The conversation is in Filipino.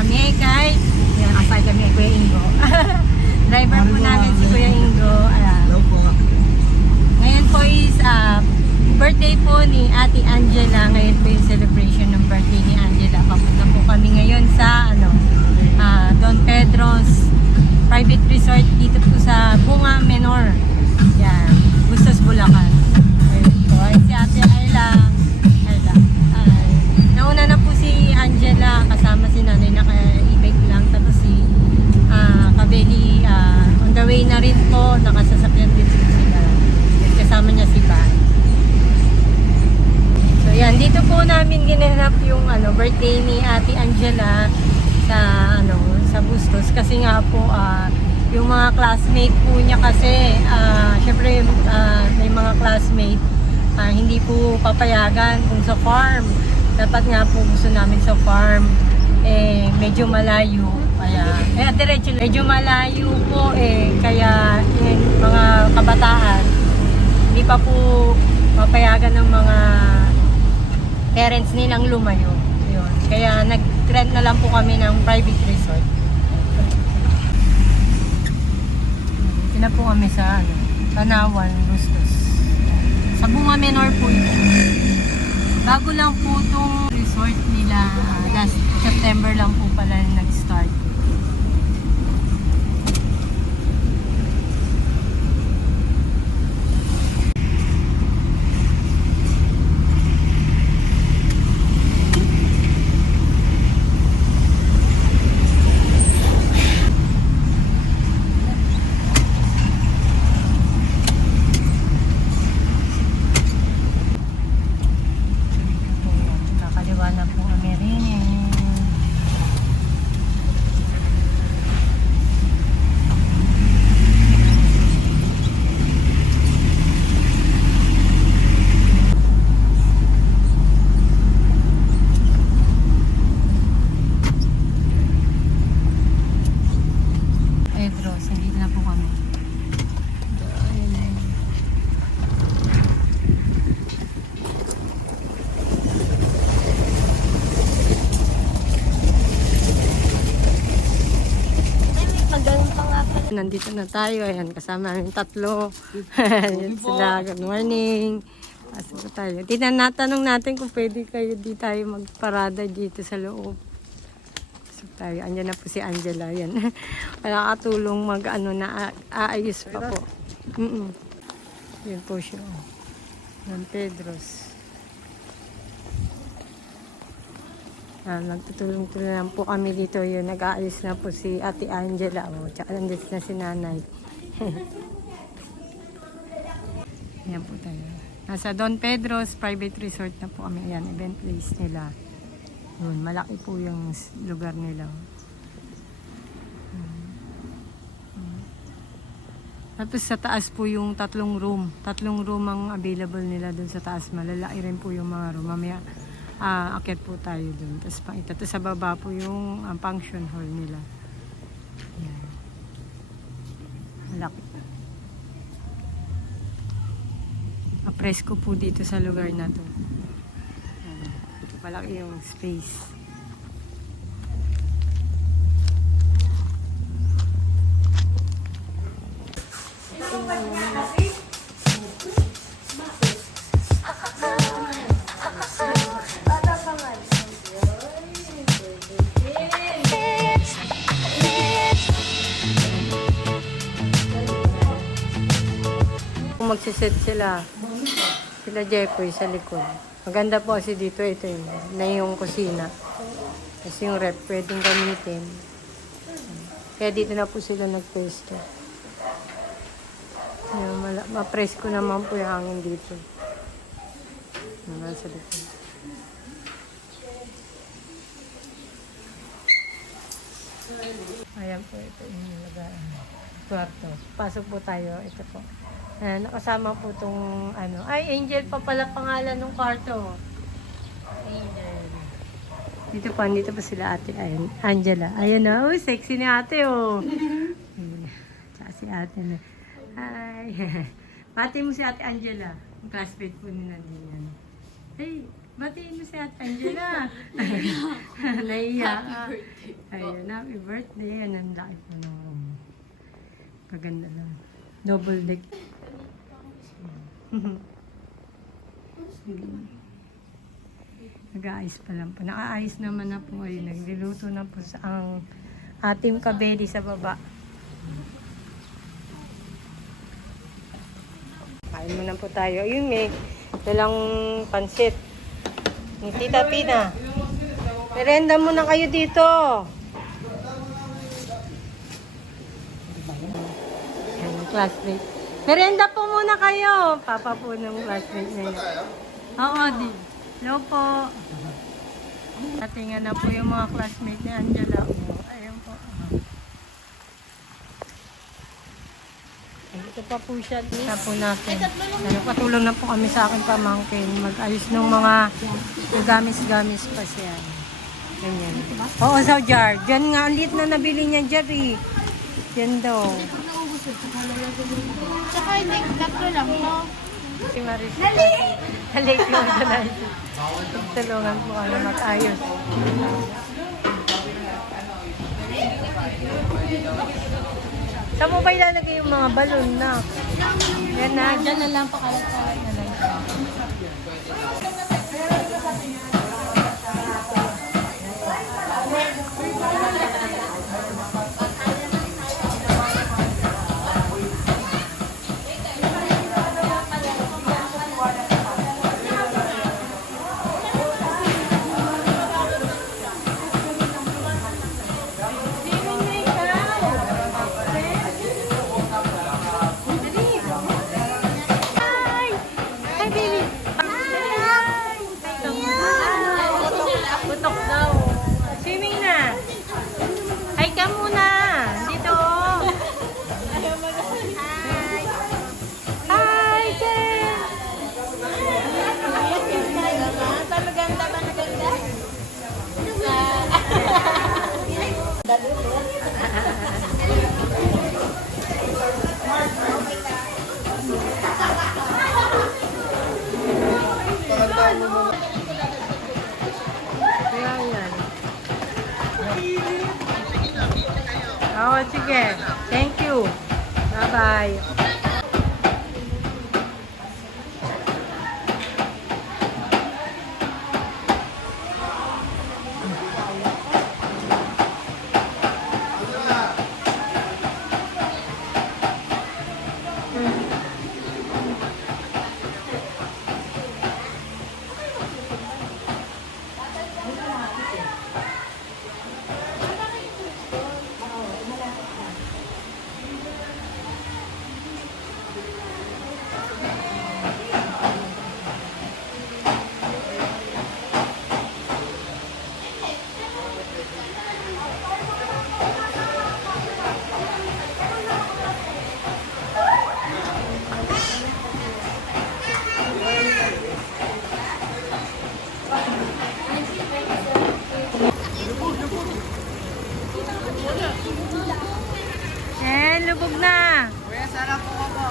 kami kay, yan, kasay kami kay Kuya Ingo. Driver po namin si Kuya Ingo. Hello po. Ngayon po is birthday po ni Ate Angela. Ngayon po yung celebration ng birthday ni Angela. Papunta po kami ngayon sa Don Pedro's Private Resort dito po sa Bunga Menor. Yan, Bustos, Bulacan. Ayun po, ay si Ate Ayla. Nauna na po si Angela, kasama si nanay, naka-e-bike lang. Tapos si Kabeli, on the way na rin po, nakasasakyan din po sila. Kasama niya si Ban. So yan, dito po namin ginanap yung birthday ni Ate Angela sa Bustos. Kasi nga po, yung mga classmate po niya kasi, syempre may mga classmate, hindi po papayagan kung sa farm. Dapat nga po gusto namin sa farm, medyo malayo. Kaya diretso, medyo malayo po kaya yung mga kabataan, hindi pa po papayagan ng mga parents nilang lumayo. Yun. Kaya nag-rent na lang po kami ng private resort. Dito na po kami sa Tanawan, Bustos. Sa Bunga Menor po ito. Bago lang po itong resort nila, last September lang po pala nag-start. Nandito na tayo. Ayan, kasama namin tatlo. Ayan sila. Good morning. Pasok po tayo. Tinatanong natin kung pwede kayo di tayo magparada dito sa loob. Pasok tayo. Andyan na po si Angela. Ayan. Wala katulong aayos pa po. Yan po siya. Don Pedro's. Nagtutulong-tulong lang po kami dito. Yun, nag-aayos na po si Ate Angela. Tsaka nandito na si nanay. Ayan po tayo. Nasa Don Pedro's Private Resort na po kami. Ayan, event place nila. Yun, malaki po yung lugar nila. Tapos sa taas po yung tatlong room. Tatlong room ang available nila dun sa taas. Malalaki rin po yung mga room. Mamaya akyat po tayo dun. Tapos tapos sa baba po yung function hall nila. Ayan. Malaki. Presko po dito sa lugar na to. Ayan. Malaki yung space. Magsiset sila Jeffrey sa likod. Maganda po kasi dito ito yung kusina. Kasi yung rep pwedeng gamitin. Kaya dito na po sila nagpwesto. Mapresko naman po yung hangin dito. Nasa likod. Ayan po ito yung lugar. Kwarto. Pasok po tayo. Ito po. Nakasama po itong Ay, Angel pa pala pangalan ng kwarto. Angel. Dito pa sila Ate Angela. Ayan na. Oh, sexy ni ate Tsaka si ate na. Hi. Bati mo si Ate Angela. Yung classmate po ni Nadine. Hey, batiin mo si Ate Angela. Naiya. Ayun, happy birthday. Anong laki po ng room. Kaganda lang. Double deck. Nag-aayos pa lang po. Nakaayos naman na po. Ayun, nagluluto na po sa ang ating kabeli sa baba. Kain muna po tayo. Ayun, may dalang pansit. Ni Tita Pina. Merenda muna kayo dito. Ayan, classmate. Merenda po muna kayo. Papa po ng classmate na yun. Oo, di. Hello po. Natingan na po yung mga classmate ni Angela. Ayan po. Ito pa po siya. Ito po natin. Patulong na po kami sa akin pamangkin. Mag-ayos ng mga gamis-gamis pa siya. Ganyan. Oo, sa jar. Diyan nga, ang liit na nabili niya jar eh. Diyan daw. Tsaka hindi, tatlo lang, no? Si Maris. Halate yung organizer. Tulungan po kami mag-ayos. Saan mo ba ilalagay yung mga balon na? Yan na. Diyan na lang pakalat sa Putok daw. Swimming na. Ay ka muna. Dito. Hi, Jen. Maganda ba na ganda? Kaya yan. Oo, sige. Thank you. Bye-bye. Lubog na. Kuya, sarap po ako.